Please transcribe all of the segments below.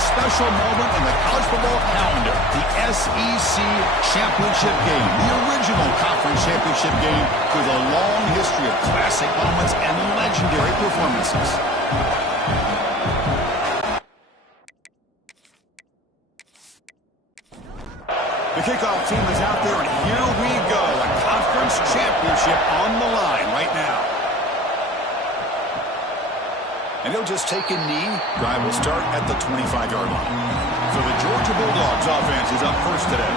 a special moment in the college football calendar. The SEC Championship game, the original conference championship game with a long history of classic moments and legendary performances. The kickoff team is out there, and here we go. A conference championship on the line right now. And he'll just take a knee. Drive will start at the 25-yard line. So the Georgia Bulldogs offense is up first today.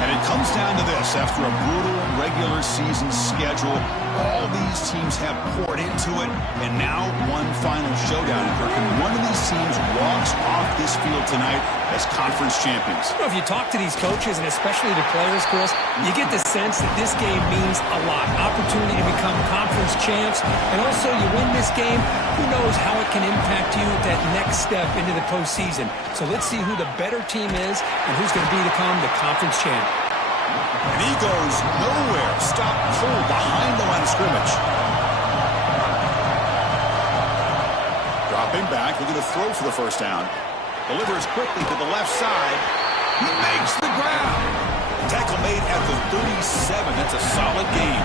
And it comes down to this. After a brutal regular season schedule, all these teams have poured into it. And now one final showdown. And one of these teams walks off this field tonight as conference champions. Well, if you talk to these coaches, and especially the players, Chris, you get the sense that this game means a lot. Opportunity to become conference champs. And also, you win this game, who knows how it can impact you that next step into the postseason. So let's see who the better team is and who's going to become the conference champ. And he goes nowhere. Stop cold behind the line of scrimmage. Dropping back, looking to throw for the first down. Delivers quickly to the left side. He makes the grab. Tackle made at the 37. That's a solid gain.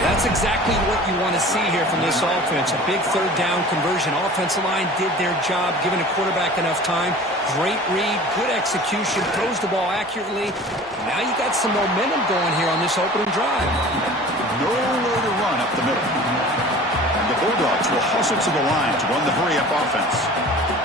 That's exactly what you want to see here from this offense. A big third down conversion. Offensive line did their job, giving a quarterback enough time. Great read, good execution, throws the ball accurately. Now you got some momentum going here on this opening drive. Nowhere to run up the middle. And the Bulldogs will hustle to the line to run the hurry-up offense.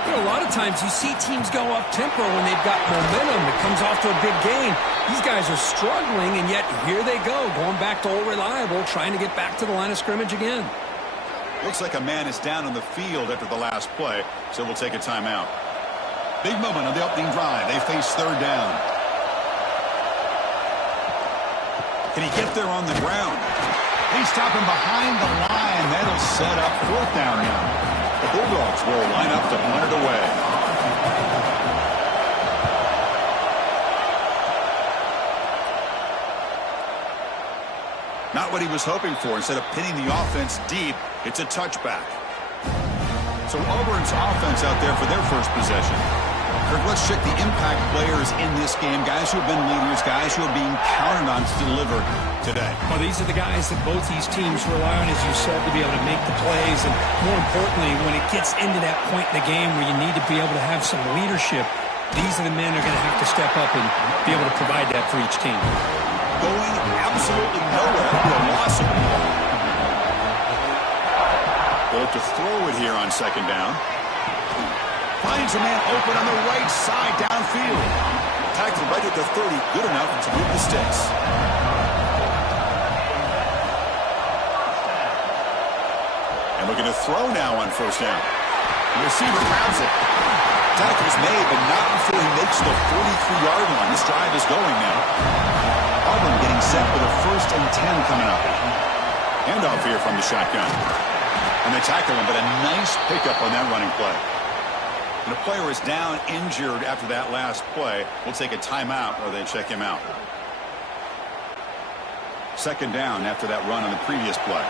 You know, a lot of times you see teams go up-tempo when they've got momentum. It comes off to a big gain. These guys are struggling, and yet here they go, going back to old reliable, trying to get back to the line of scrimmage again. Looks like a man is down on the field after the last play, so we'll take a timeout. Big moment on the opening drive. They face third down. Can he get there on the ground? They stop him behind the line. That'll set up fourth down now. The Bulldogs will line up to punt it away. Not what he was hoping for. Instead of pinning the offense deep, it's a touchback. So Auburn's offense out there for their first possession. Kirk, let's check the impact players in this game. Guys who have been leaders, guys who are being counted on to deliver today. Well, these are the guys that both these teams rely on, as you said, to be able to make the plays. And more importantly, when it gets into that point in the game where you need to be able to have some leadership, these are the men who are going to have to step up and be able to provide that for each team. Going absolutely nowhere to a loss of the ball. They'll look to throw it here on second down. Finds a man open on the right side downfield. Tackle right at the 30. Good enough to move the sticks. And looking to throw now on first down. The receiver grabs it. Tackle is made, but not before he makes the 43-yard line. This drive is going now. Auburn getting set for the 1st and 10 coming up. Handoff here from the shotgun. And they tackle him, but a nice pickup on that running play. And the player is down injured after that last play. We'll take a timeout or they check him out. Second down after that run on the previous play.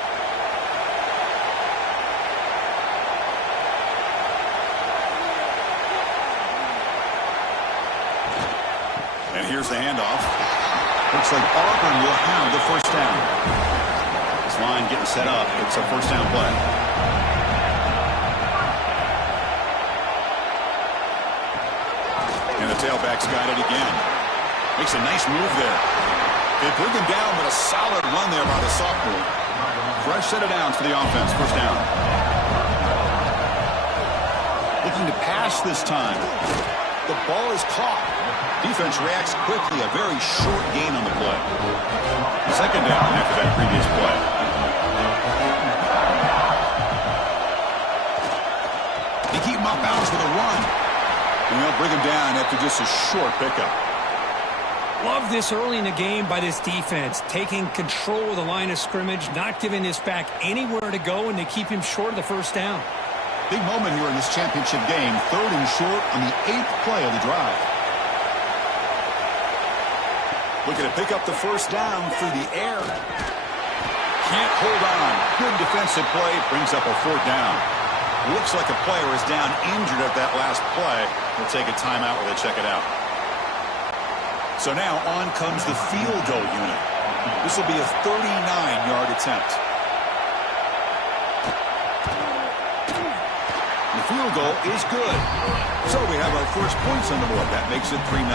And here's the handoff. Looks like Auburn will have the first down. This line getting set up. It's a first down play. And the tailback's got it again. Makes a nice move there. They bring him down, but a solid run there by the sophomore. Fresh set of downs for the offense. First down. Looking to pass this time. The ball is caught. Defense reacts quickly. A very short gain on the play. Second down after that previous play. They keep him off balance with a run. And they'll bring him down after just a short pickup. Love this early in the game by this defense. Taking control of the line of scrimmage, not giving this back anywhere to go, and they keep him short of the first down. Big moment here in this championship game. 3rd and short on the 8th play of the drive. Looking to pick up the first down through the air. Can't hold on. Good defensive play. Brings up a 4th down. Looks like a player is down injured at that last play. We'll take a timeout where they check it out. So now on comes the field goal unit. This will be a 39-yard attempt. The field goal is good. So we have our first points on the board. That makes it 3-0.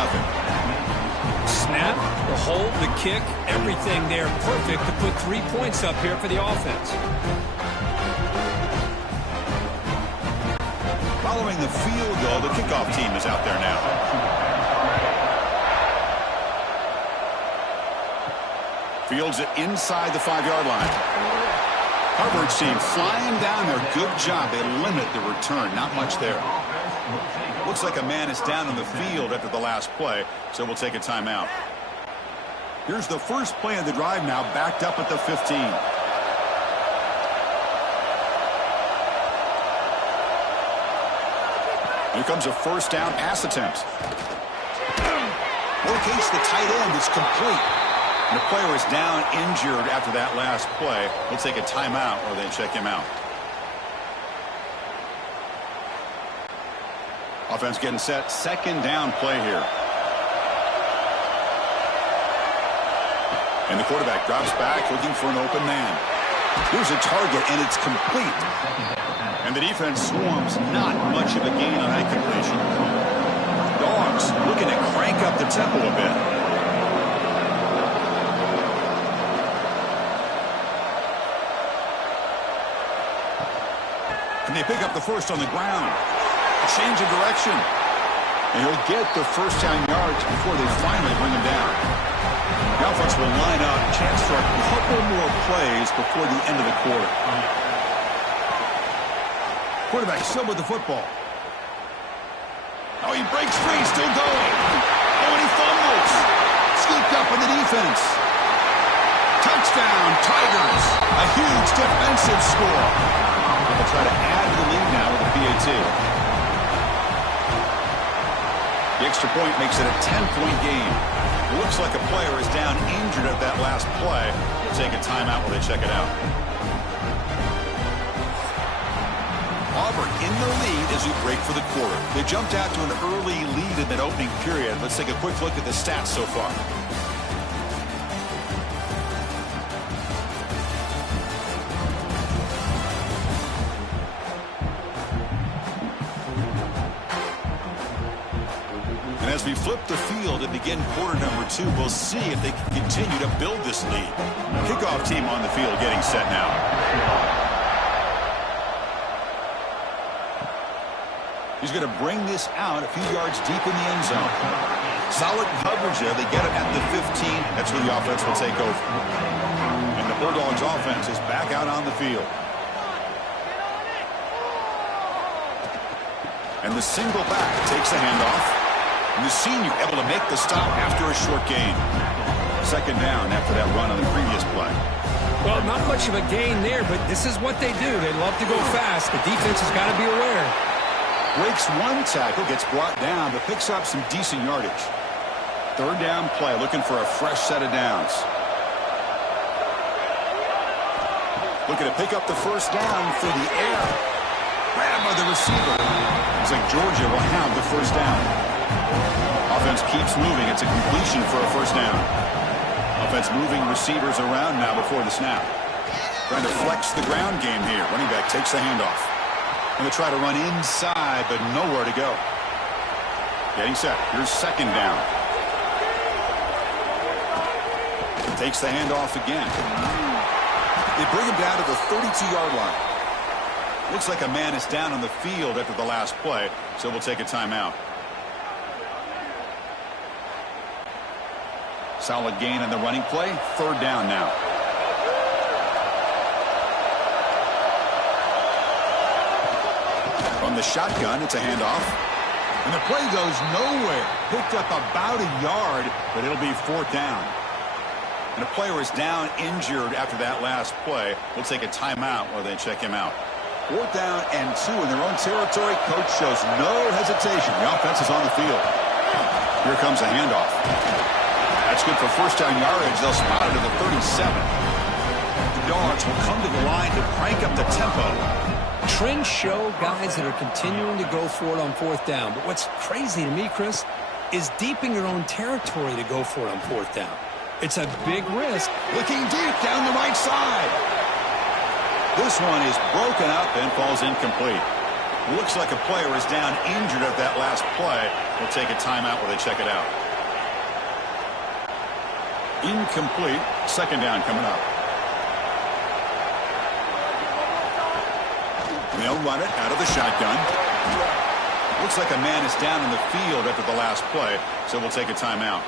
Snap, the hold, the kick, everything there perfect to put 3 points up here for the offense. Following the field goal, the kickoff team is out there now. Fields it inside the 5-yard line. Coverage team flying down there. Good job. They limit the return. Not much there. Looks like a man is down on the field after the last play, so we'll take a timeout. Here's the first play of the drive now, backed up at the 15. Here comes a first down pass attempt. Locates the tight end. It's complete. And the player is down injured after that last play. We'll take a timeout or they check him out. Offense getting set. Second down play here. And the quarterback drops back looking for an open man. Here's a target and it's complete. And the defense swarms. Not much of a gain on that completion. Dogs looking to crank up the tempo a bit. And they pick up the first on the ground. A change of direction. And he'll get the first down yards before they finally bring him down. The offense will line up. Chance for a couple more plays before the end of the quarter. Quarterback still with the football. Oh, he breaks free. Still going. Oh, and he fumbles. Scooped up in the defense. Touchdown, Tigers. A huge defensive score. They'll try to add to the lead now with a PAT. The extra point makes it a 10-point game. It looks like a player is down injured at that last play. We'll take a timeout while they check it out. Auburn in the lead as we break for the quarter. They jumped out to an early lead in that opening period. Let's take a quick look at the stats so far. As we flip the field and begin quarter number 2, we'll see if they can continue to build this lead. Kickoff team on the field getting set now. He's going to bring this out a few yards deep in the end zone. Solid coverage there. They get it at the 15. That's where the offense will take over. And the Bulldogs offense is back out on the field. And the single back takes the handoff. And the senior able to make the stop after a short gain. Second down after that run on the previous play. Well, not much of a gain there, but this is what they do. They love to go fast. The defense has got to be aware. Breaks one tackle, gets brought down, but picks up some decent yardage. Third down play, looking for a fresh set of downs. Looking to pick up the first down for the air. Grabbed by the receiver. Looks like Georgia will have the first down. Offense keeps moving. It's a completion for a first down. Offense moving receivers around now before the snap. Trying to flex the ground game here. Running back takes the handoff. Going to try to run inside, but nowhere to go. Getting set. Here's second down. Takes the handoff again. They bring him down to the 32-yard line. Looks like a man is down on the field after the last play, so we'll take a timeout. Solid gain on the running play. Third down now. From the shotgun, it's a handoff. And the play goes nowhere. Picked up about a yard, but it'll be fourth down. And a player is down injured after that last play. We'll take a timeout while they check him out. Fourth down and 2 in their own territory. Coach shows no hesitation. The offense is on the field. Here comes a handoff. That's good for first down yardage. They'll spot it at the 37. The Dogs will come to the line to crank up the tempo. Trends show guys that are continuing to go for it on fourth down. But what's crazy to me, Chris, is deep in your own territory to go for it on fourth down. It's a big risk. Looking deep down the right side. This one is broken up and falls incomplete. Looks like a player is down injured at that last play. We'll take a timeout while they check it out. Incomplete. Second down coming up. They'll run it out of the shotgun. Looks like a man is down in the field after the last play, so we'll take a timeout.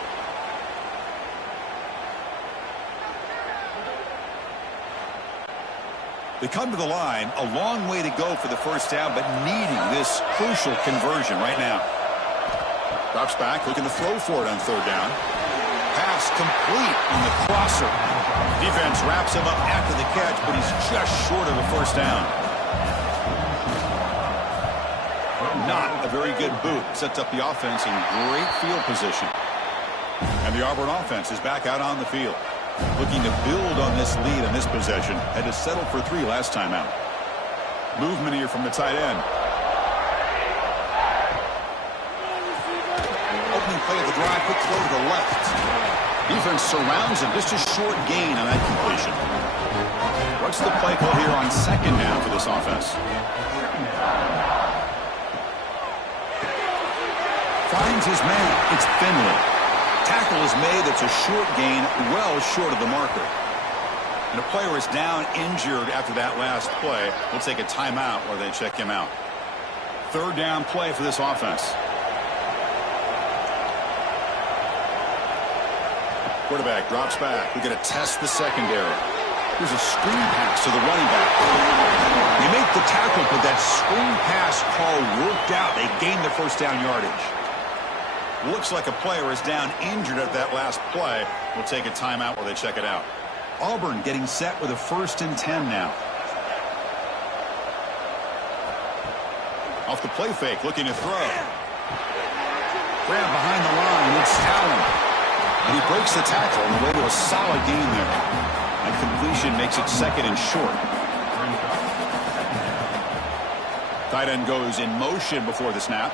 They come to the line, a long way to go for the first down, but needing this crucial conversion right now. Drops back, looking to throw for it on third down. Pass complete on the crosser. Defense wraps him up after the catch, but he's just short of the first down. Not a very good boot. Sets up the offense in great field position. And the Auburn offense is back out on the field, looking to build on this lead in this possession. Had to settle for 3 last time out. Movement here from the tight end. Opening play of the drive, quick throw to the left. Defense surrounds him. Just a short gain on that completion. What's the play call here on second down for this offense? Finds his man. It's Finley. Tackle is made. It's a short gain, well short of the marker. And a player is down injured after that last play. We'll take a timeout while they check him out. Third down play for this offense. Quarterback drops back. We're going to test the secondary. Here's a screen pass to the running back. They make the tackle, but that screen pass call worked out. They gained the first down yardage. Looks like a player is down injured at that last play. We'll take a timeout while they check it out. Auburn getting set with a 1st and 10 now. Off the play fake, looking to throw. Grab behind the line, it's Allen. And he breaks the tackle on the way to a solid gain there. And completion makes it 2nd and short. Tight end goes in motion before the snap.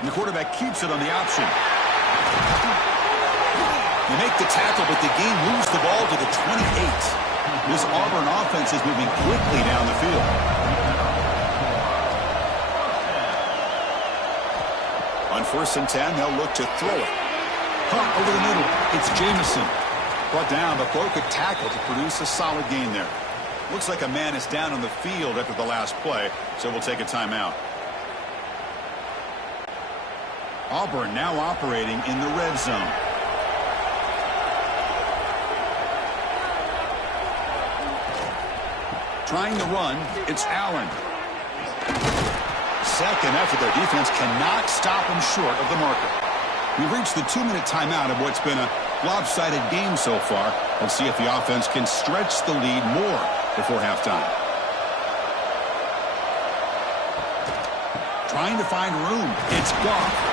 And the quarterback keeps it on the option. They make the tackle, but the game moves the ball to the 28. This Auburn offense is moving quickly down the field. On 1st and 10, they'll look to throw it. Punt over the middle. It's Jamison. Brought down, but broke a tackle to produce a solid gain there. Looks like a man is down on the field after the last play, so we'll take a timeout. Auburn now operating in the red zone. Trying to run, it's Allen. Second effort, their defense cannot stop him short of the marker. We've reached the 2-minute timeout of what's been a lopsided game so far. Let's see if the offense can stretch the lead more before halftime. Trying to find room, it's Goff.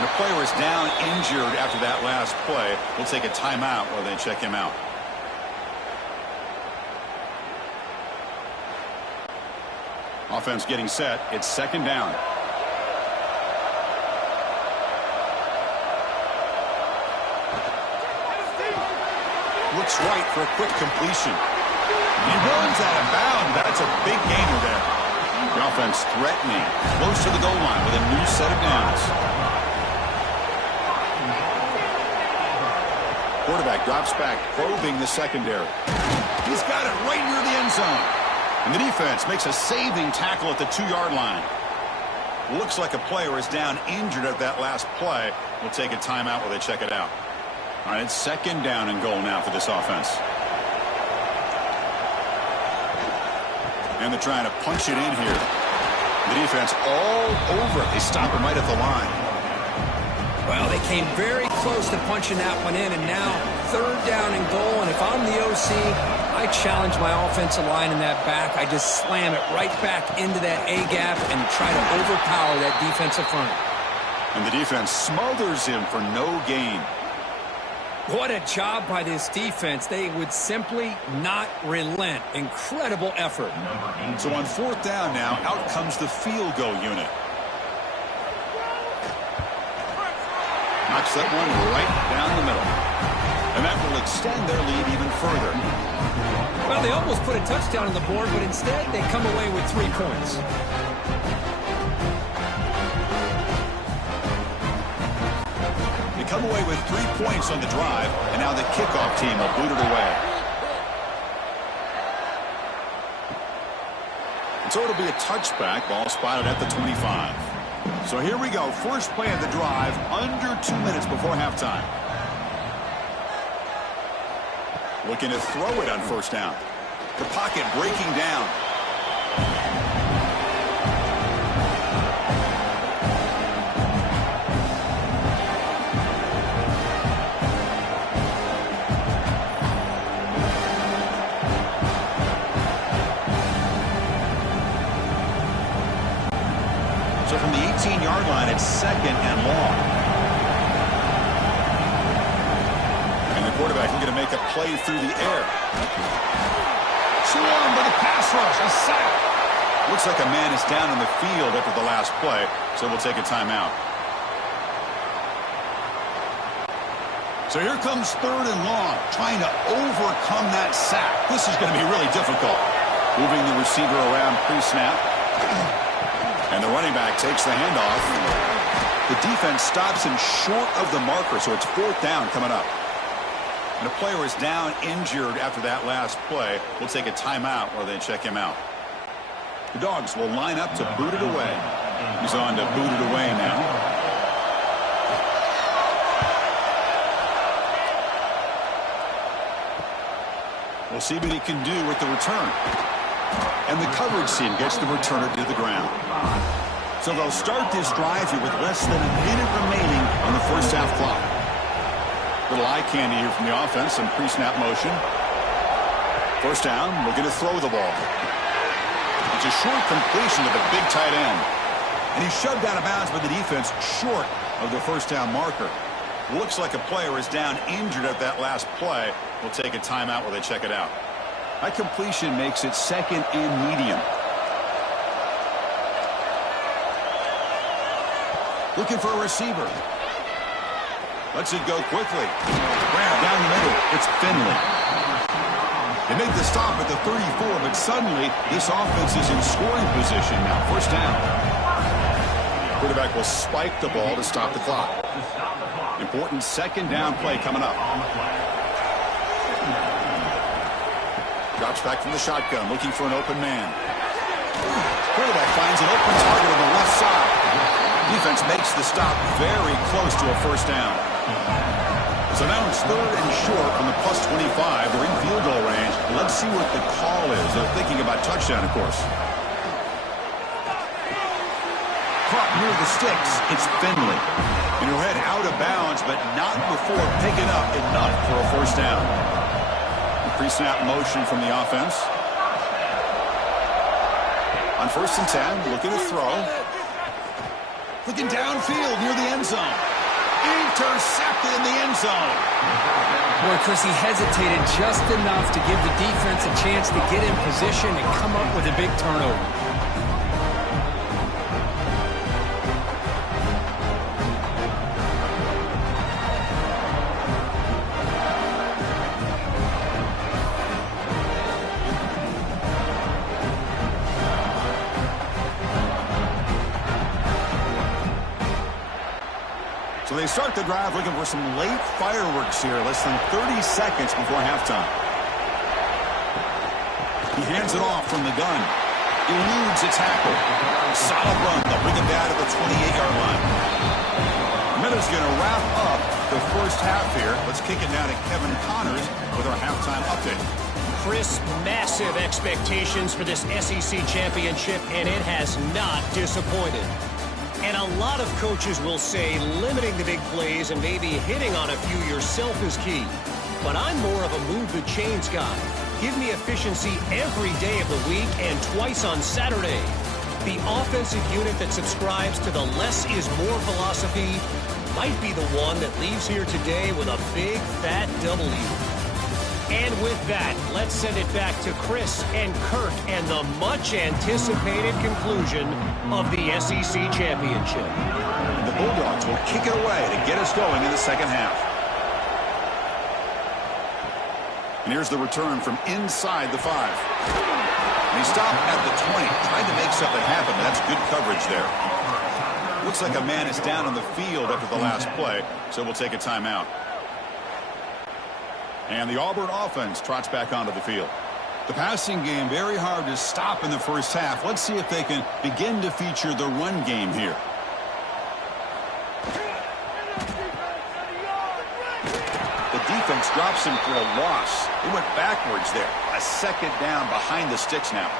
The player is down injured after that last play. We'll take a timeout while they check him out. Offense getting set. It's 2nd down. Looks right for a quick completion. He runs out of bounds. That's a big gainer there. The offense threatening. Close to the goal line with a new set of downs. Quarterback drops back, probing the secondary. He's got it right near the end zone. And the defense makes a saving tackle at the 2-yard line. Looks like a player is down injured at that last play. We'll take a timeout while they check it out. All right, it's 2nd down and goal now for this offense. And they're trying to punch it in here. The defense all over it. They stop him right at the line. Well, they came very close to punching that one in, and now 3rd down and goal. And if I'm the OC, I challenge my offensive line in that back. I just slam it right back into that A-gap and try to overpower that defensive front. And the defense smothers him for no gain. What a job by this defense. They would simply not relent. Incredible effort. So on 4th down now, out comes the field goal unit. Knocks that one right down the middle. And that will extend their lead even further. Well, they almost put a touchdown on the board, but instead they come away with 3 points. They come away with 3 points on the drive, and now the kickoff team will boot it away. And so it'll be a touchback, ball spotted at the 25. So here we go, first play of the drive, under 2 minutes before halftime. Looking to throw it on 1st down. The pocket breaking down. So from the 18-yard line, it's 2nd and long. And the quarterback looking to make a play through the air. Swarmed by the pass rush, a sack. Looks like a man is down in the field after the last play, so we'll take a timeout. So here comes 3rd and long, trying to overcome that sack. This is going to be really difficult. Moving the receiver around pre-snap. And the running back takes the handoff. The defense stops him short of the marker, so it's 4th down coming up. And a player is down injured after that last play. We'll take a timeout while they check him out. The Dogs will line up to boot it away. He's on to boot it away now. We'll see what he can do with the return. And the coverage team gets the returner to the ground. So they'll start this drive here with less than a minute remaining on the first half clock. Little eye candy here from the offense, some pre-snap motion. 1st down, looking to throw the ball. It's a short completion to the big tight end. And he's shoved out of bounds by the defense short of the 1st down marker. Looks like a player is down injured at that last play. We'll take a timeout while they check it out. That completion makes it 2nd and medium. Looking for a receiver. Lets it go quickly. Grab down the middle. It's Finley. They make the stop at the 34, but suddenly this offense is in scoring position now. 1st down. Quarterback will spike the ball to stop the clock. Important 2nd down play coming up. Drops back from the shotgun, looking for an open man. Quarterback finds an open target on the left side. Defense makes the stop very close to a 1st down. So now it's 3rd and short from the +25. They're in field goal range. Let's see what the call is. They're thinking about touchdown, of course. Caught near the sticks. It's Finley. And he'll head out of bounds, but not before picking up enough for a 1st down. Pre-snap motion from the offense. On 1st and 10, looking to throw. Looking downfield near the end zone. Intercepted in the end zone. Boy, Chris, he hesitated just enough to give the defense a chance to get in position and come up with a big turnover. So they start the drive looking for some late fireworks here, less than 30 seconds before halftime. He hands it off from the gun. Eludes a tackle. Solid run. They'll bring it down to the 28-yard line. Minutes going to wrap up the 1st half here. Let's kick it down to Kevin Connors with our halftime update. Chris, massive expectations for this SEC championship, and it has not disappointed. And a lot of coaches will say limiting the big plays and maybe hitting on a few yourself is key. But I'm more of a move the chains guy. Give me efficiency every day of the week and twice on Saturday. The offensive unit that subscribes to the less is more philosophy might be the one that leaves here today with a big, fat W. And with that, let's send it back to Chris and Kirk and the much-anticipated conclusion of the SEC Championship. The Bulldogs will kick it away to get us going in the second half. And here's the return from inside the 5. And he stopped at the 20, tried to make something happen, but that's good coverage there. Looks like a man is down on the field after the last play, so we'll take a timeout. And the Auburn offense trots back onto the field. The passing game very hard to stop in the first half. Let's see if they can begin to feature the run game here. The defense drops him for a loss. He went backwards there. A second down behind the sticks now.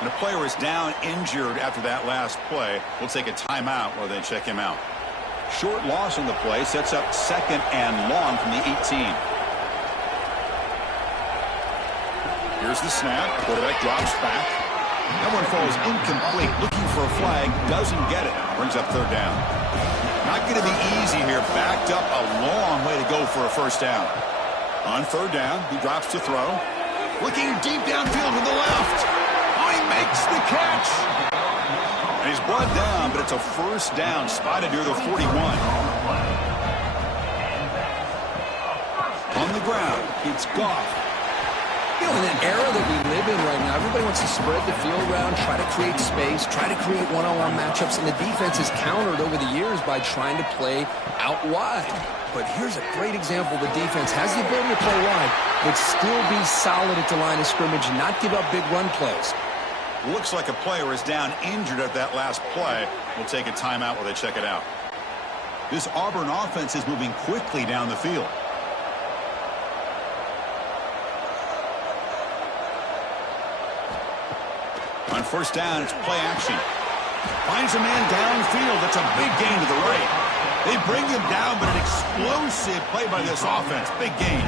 And a player is down injured after that last play. We'll take a timeout while they check him out. Short loss on the play sets up second and long from the 18. Here's the snap. Quarterback drops back. That one falls incomplete. Looking for a flag. Doesn't get it. Brings up third down. Not going to be easy here. Backed up a long way to go for a first down. On third down, he drops to throw. Looking deep downfield to the left. Oh, he makes the catch. And he's brought down, but it's a first down. Spotted near the 41. On the ground, it's Goff. You know, in the era that we live in right now, everybody wants to spread the field around, try to create space, try to create one-on-one matchups, and the defense is countered over the years by trying to play out wide. But here's a great example. The defense has the ability to play wide, but still be solid at the line of scrimmage and not give up big run plays. Looks like a player is down injured at that last play. We'll take a timeout while they check it out. This Auburn offense is moving quickly down the field. On first down, it's play action. Finds a man downfield. That's a big gain to the right. They bring him down, but an explosive play by this offense. Big gain.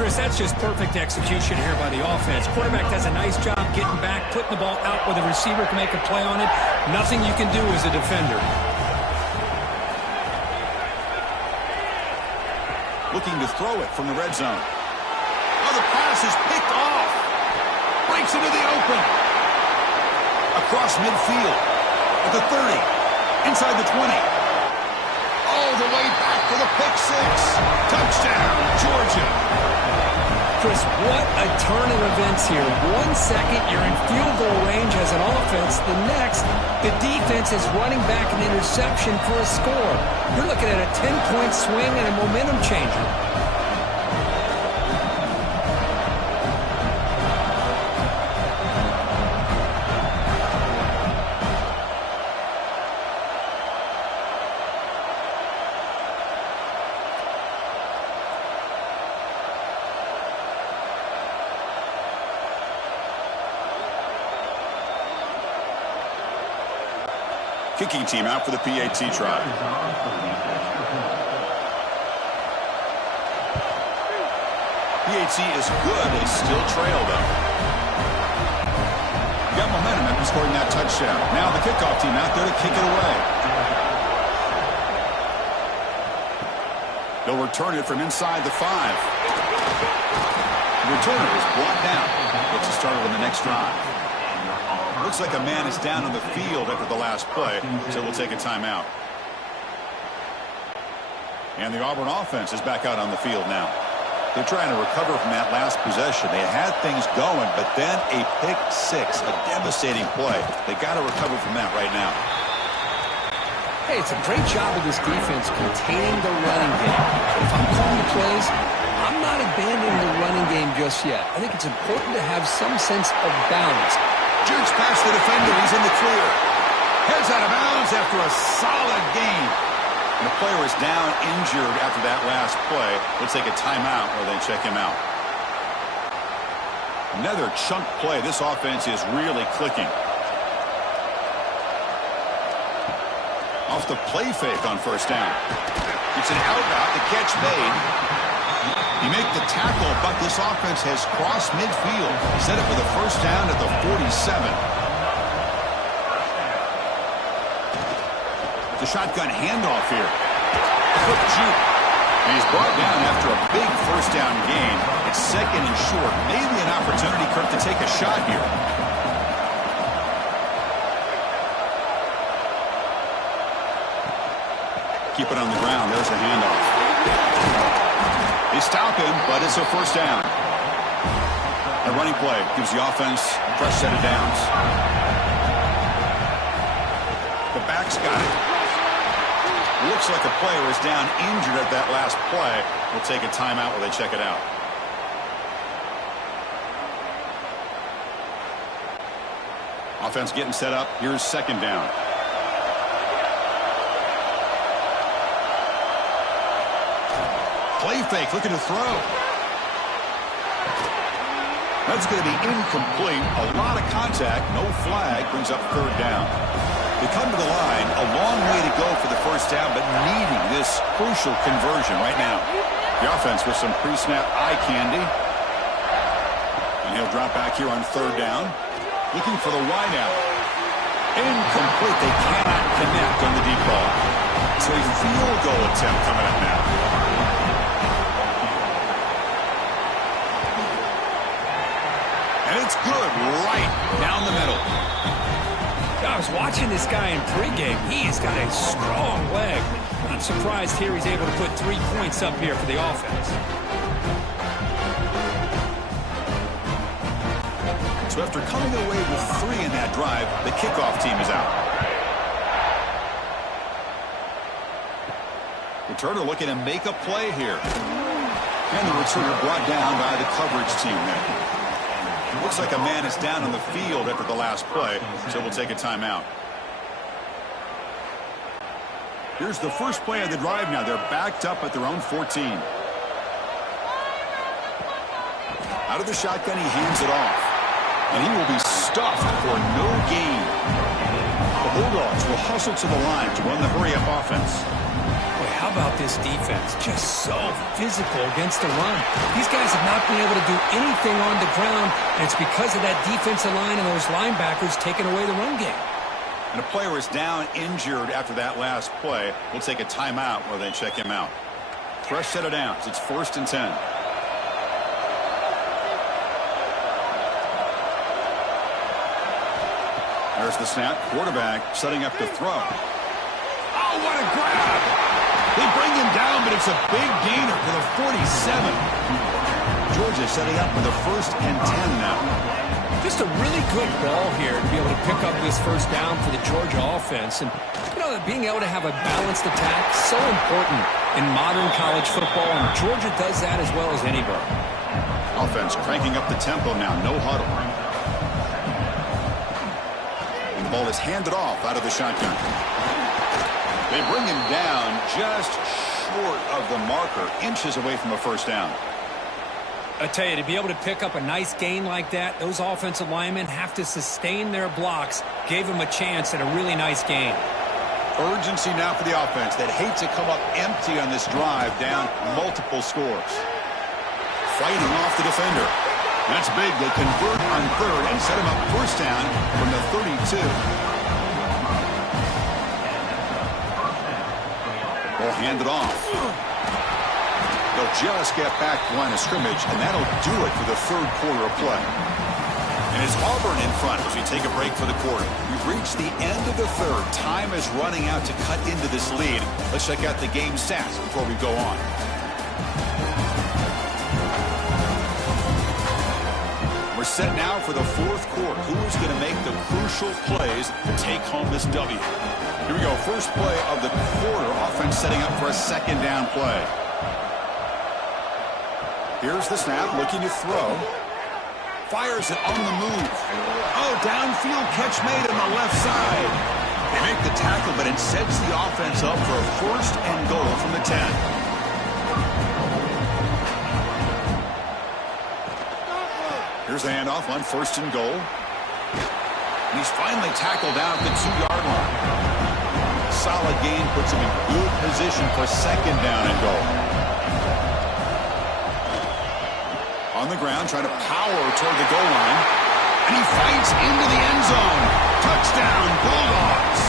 Chris, that's just perfect execution here by the offense. Quarterback does a nice job getting back, putting the ball out where the receiver can make a play on it. Nothing you can do as a defender. Looking to throw it from the red zone. Oh, the pass is picked off. Breaks into the open. Across midfield. At the 30. Inside the 20. All the way back for the pick six. Touchdown, Georgia. Chris, what a turn of events here. 1 second, you're in field goal range as an offense. The next, the defense is running back an interception for a score. You're looking at a 10-point swing and a momentum changer. Kicking team out for the PAT try. PAT is good. They still trail, though. Got momentum after scoring that touchdown. Now the kickoff team out there to kick it away. They'll return it from inside the 5. The returner is brought down. Gets us started on the next drive. Looks like a man is down on the field after the last play, so we'll take a timeout. And the Auburn offense is back out on the field now. They're trying to recover from that last possession. They had things going, but then a pick six, a devastating play. They got to recover from that right now. Hey, it's a great job of this defense containing the running game. If I'm calling the plays, I'm not abandoning the running game just yet. I think it's important to have some sense of balance. Jerks past the defender. He's in the clear. Heads out of bounds after a solid gain. And the player is down injured after that last play. We'll take a timeout while they check him out. Another chunk play. This offense is really clicking. Off the play fake on first down. It's an out route. The catch made. You make the tackle, but this offense has crossed midfield. Set it for the first down at the 47. The shotgun handoff here. Quick juke. And he's brought down after a big first down gain. It's second and short. Maybe an opportunity, Kirk, to take a shot here. Keep it on the ground. There's the handoff. They stop him, but it's a first down. A running play gives the offense a fresh set of downs. The back's got it. Looks like a player is down injured at that last play. We'll take a timeout while they check it out. Offense getting set up. Here's second down. Play fake, looking to throw. That's going to be incomplete. A lot of contact, no flag, brings up third down. They come to the line, a long way to go for the first down, but needing this crucial conversion right now. The offense with some pre-snap eye candy. And he'll drop back here on third down. Looking for the wide out. Incomplete. They cannot connect on the deep ball. So a field goal attempt coming up now. And it's good right down the middle. I was watching this guy in pregame. He has got a strong leg. Not surprised here he's able to put 3 points up here for the offense. So after coming away with 3 in that drive, the kickoff team is out. Returner looking to make a play here. And the returner brought down by the coverage team there. Looks like a man is down on the field after the last play, so we'll take a timeout. Here's the first play of the drive now. They're backed up at their own 14. Out of the shotgun, he hands it off. And he will be stuffed for no gain. The Bulldogs will hustle to the line to run the hurry-up offense. Boy, how about this defense? Just so physical against the run. These guys have not been able to do anything on the ground, and it's because of that defensive line and those linebackers taking away the run game. And a player is down injured after that last play. We'll take a timeout while they check him out. Fresh set of downs. It's 1st and 10. There's the snap. Quarterback setting up to throw. Oh, what a grab! They bring him down, but it's a big gainer for the 47. Georgia setting up for the 1st and 10 now. Just a really good ball here to be able to pick up this first down for the Georgia offense. And, you know, being able to have a balanced attack, so important in modern college football, and Georgia does that as well as anybody. Offense cranking up the tempo now, no huddle. And the ball is handed off out of the shotgun. They bring him down just short of the marker, inches away from a first down. I tell you, to be able to pick up a nice gain like that, those offensive linemen have to sustain their blocks. Gave them a chance at a really nice gain. Urgency now for the offense that hate to come up empty on this drive, down multiple scores. Fighting off the defender. That's big. They convert on third and set him up first down from the 32. Ball handed off. They'll just get back to line of scrimmage, and that'll do it for the third quarter of play. And it's Auburn in front as we take a break for the quarter. We've reached the end of the third. Time is running out to cut into this lead. Let's check out the game stats before we go on. We're set now for the fourth quarter. Who is going to make the crucial plays to take home this W? Here we go. First play of the quarter. Offense setting up for a second down play. Here's the snap, looking to throw. Fires it on the move. Oh, downfield catch made on the left side. They make the tackle, but it sets the offense up for a first and goal from the 10. Here's the handoff on 1st and goal. And he's finally tackled down at the 2-yard line. Solid gain puts him in good position for second down and goal. On the ground, trying to power toward the goal line. And he fights into the end zone. Touchdown, Bulldogs.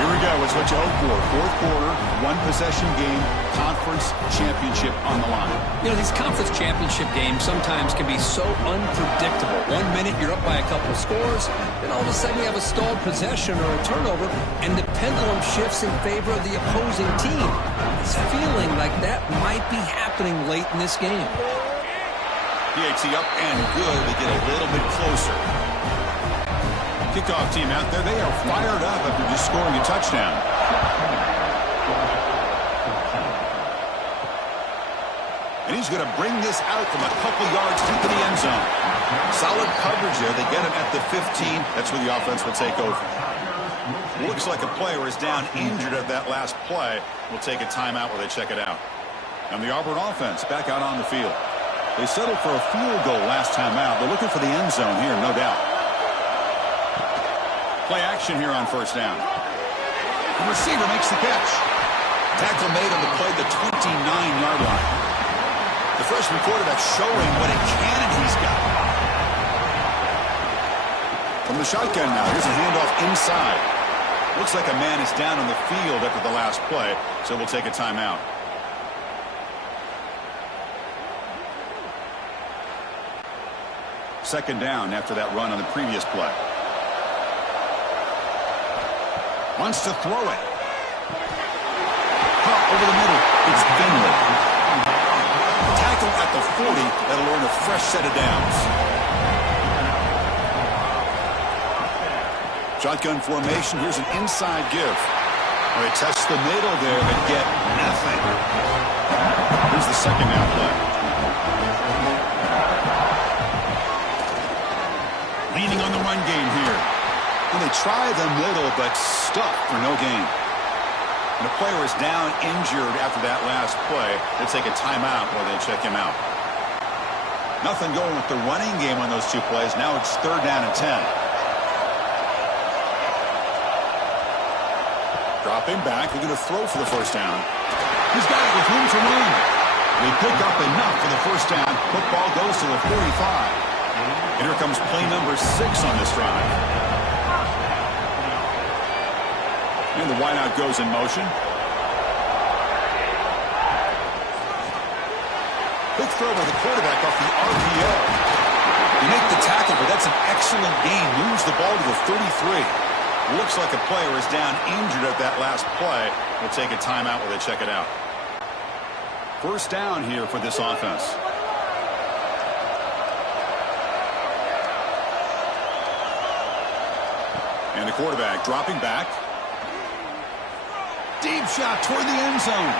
Here we go. It's what you hope for. Fourth quarter, one-possession game, conference championship on the line. You know, these conference championship games sometimes can be so unpredictable. 1 minute you're up by a couple of scores, then all of a sudden you have a stalled possession or a turnover, and the pendulum shifts in favor of the opposing team. It's feeling like that might be happening late in this game. PAT up and good to get a little bit closer. Kickoff team out there, they are fired up after just scoring a touchdown. And he's going to bring this out from a couple yards deep in the end zone. Solid coverage there. They get him at the 15. That's where the offense will take over. Looks like a player is down injured at that last play. We'll take a timeout where they check it out. And the Auburn offense back out on the field. They settled for a field goal last time out. They're looking for the end zone here, no doubt. Play action here on first down. The receiver makes the catch. Tackle made on the play, the 29-yard line. The freshman quarterback showing what a cannon he's got. From the shotgun now, here's a handoff inside. Looks like a man is down on the field after the last play, so we'll take a timeout. Second down after that run on the previous play. Wants to throw it. Caught over the middle. It's Finley. Tackle at the 40. That'll earn a fresh set of downs. Shotgun formation. Here's an inside give. They test the middle there, but get nothing. Here's the second down play. Leaning on the run game here. And they try the middle, but stuck for no gain. And the player is down injured after that last play. They take a timeout while they check him out. Nothing going with the running game on those two plays. Now it's third down and 10. Dropping back. They're going to throw for the first down. He's got it with room to run. They pick up enough for the first down. Football goes to the 45. And here comes play number 6 on this drive. And the wideout goes in motion. Quick throw by the quarterback off the RPO. You make the tackle, but that's an excellent gain. Moves the ball to the 33. Looks like a player is down injured at that last play. We'll take a timeout while they check it out. First down here for this offense. And the quarterback dropping back. Deep shot toward the end zone.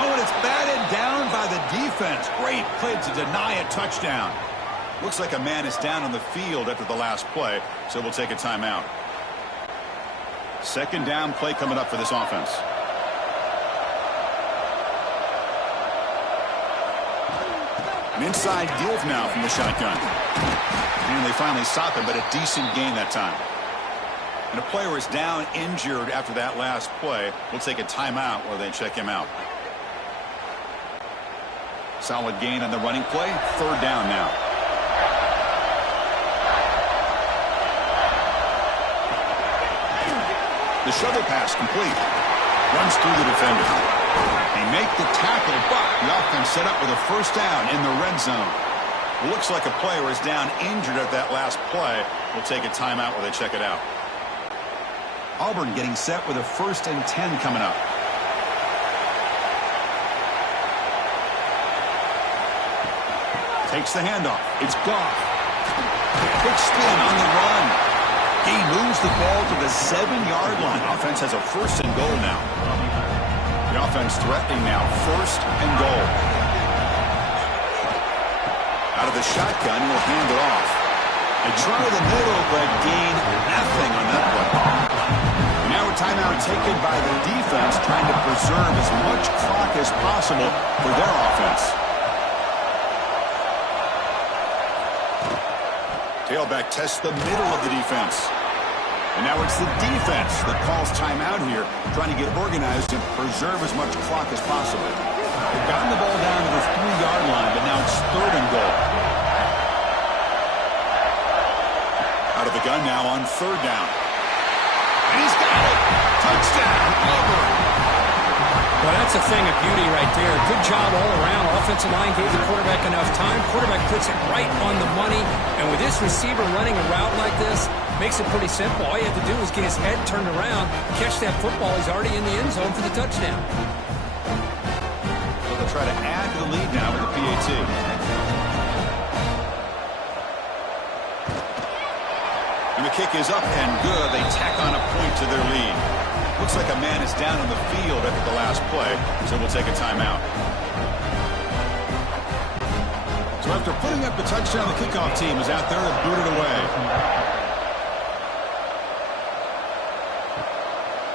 Oh, and it's batted down by the defense. Great play to deny a touchdown. Looks like a man is down on the field after the last play, so we'll take a timeout. Second down play coming up for this offense. An inside give now from the shotgun. And they finally stop it, but a decent gain that time. And a player is down injured after that last play. We'll take a timeout while they check him out. Solid gain on the running play. Third down now. The shovel pass complete. Runs through the defender. They make the tackle, but the offense set up with a first down in the red zone. It looks like a player is down injured at that last play. We'll take a timeout while they check it out. Auburn getting set with a 1st and 10 coming up. Takes the handoff. It's Goff. Quick spin on the run. He moves the ball to the 7-yard line. Offense has a 1st and goal now. The offense threatening now. 1st and goal. Out of the shotgun, he'll hand it off. They try the middle, but gain nothing on that play. Now a timeout taken by the defense, trying to preserve as much clock as possible for their offense. Tailback tests the middle of the defense. And now it's the defense that calls timeout here, trying to get organized and preserve as much clock as possible. They've gotten the ball down to the 3-yard line, but now it's 3rd and goal. Out of the gun now on 3rd down. And he's got it. Touchdown. Over. Well, that's a thing of beauty right there. Good job all around. Offensive line gave the quarterback enough time. Quarterback puts it right on the money. And with this receiver running a route like this, makes it pretty simple. All you have to do is get his head turned around, catch that football. He's already in the end zone for the touchdown. So they'll try to add to the lead now with the PAT. And the kick is up and good. They tack on a point to their lead. Looks like a man is down on the field after the last play, so we'll take a timeout. So after putting up the touchdown, the kickoff team is out there to boot it away.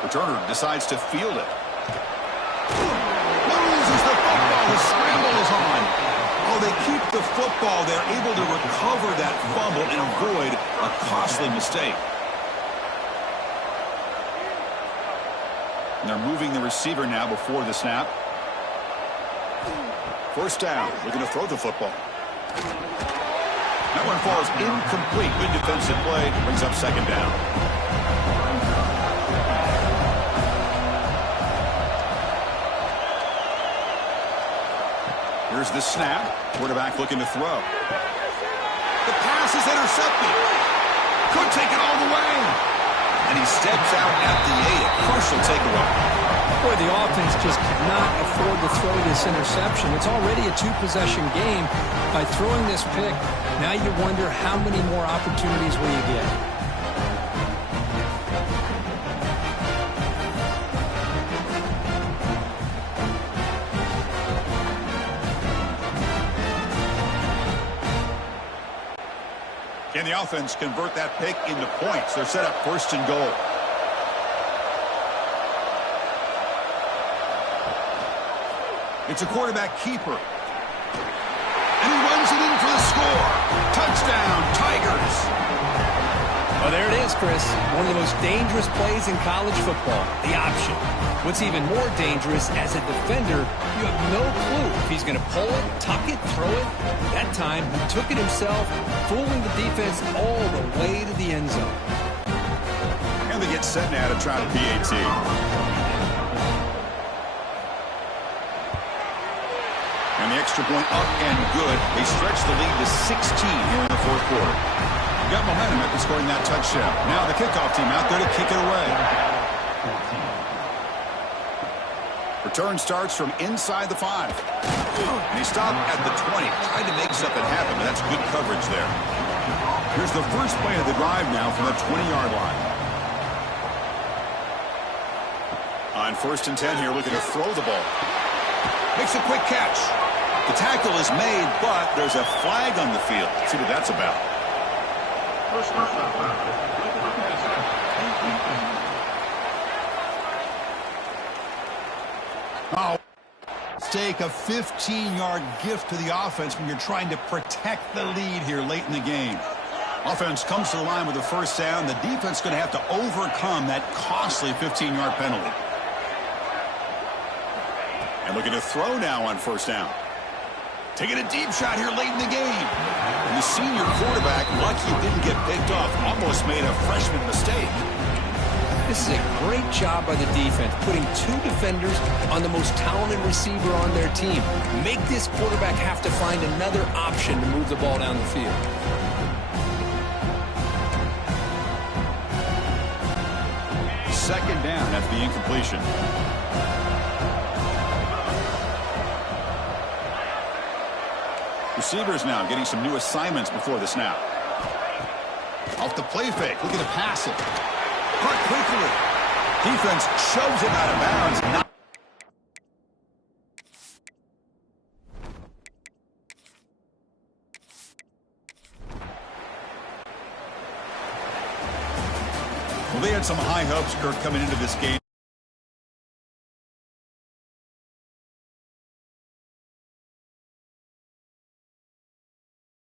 Returner decides to field it. Loses the football. The scramble is on. Oh, they keep the football. They're able to recover that fumble and avoid a costly mistake. And they're moving the receiver now before the snap. First down. Looking to throw the football. That one falls incomplete. Good defensive play. Brings up second down. Here's the snap. Quarterback looking to throw. The pass is intercepted. Could take it all the way. And he steps out at the 8. A partial takeaway. Boy, the offense just could not afford to throw this interception. It's already a two-possession game. By throwing this pick, now you wonder how many more opportunities will you get. Can the offense convert that pick into points? They're set up first and goal. It's a quarterback keeper. And he runs it in for the score. Touchdown, Tigers. Well, there it is, Chris. One of the most dangerous plays in college football, the option. What's even more dangerous, as a defender, you have no clue if he's going to pull it, tuck it, throw it. That time, he took it himself, fooling the defense all the way to the end zone. And they get set now to try the PAT. And the extra point up and good. They stretch the lead to 16 here in the fourth quarter. Got momentum after scoring that touchdown. Now the kickoff team out there to kick it away. Return starts from inside the 5. And he stopped at the 20. Tried to make something happen, but that's good coverage there. Here's the first play of the drive now from the 20-yard line. On first and 10 here, looking to throw the ball. Makes a quick catch. The tackle is made, but there's a flag on the field. Let's see what that's about. Oh, take a 15-yard gift to the offense when you're trying to protect the lead here late in the game. Offense comes to the line with a first down. The defense is going to have to overcome that costly 15-yard penalty. And looking to throw now on first down. Taking a deep shot here late in the game. And the senior quarterback, lucky it didn't get picked off, almost made a freshman mistake. This is a great job by the defense, putting two defenders on the most talented receiver on their team. Make this quarterback have to find another option to move the ball down the field. Second down after the incompletion. Receivers now getting some new assignments before the snap. Off the play fake, looking to pass it. Caught quickly. Defense shoves it out of bounds. Well, they had some high hopes, Kirk, coming into this game.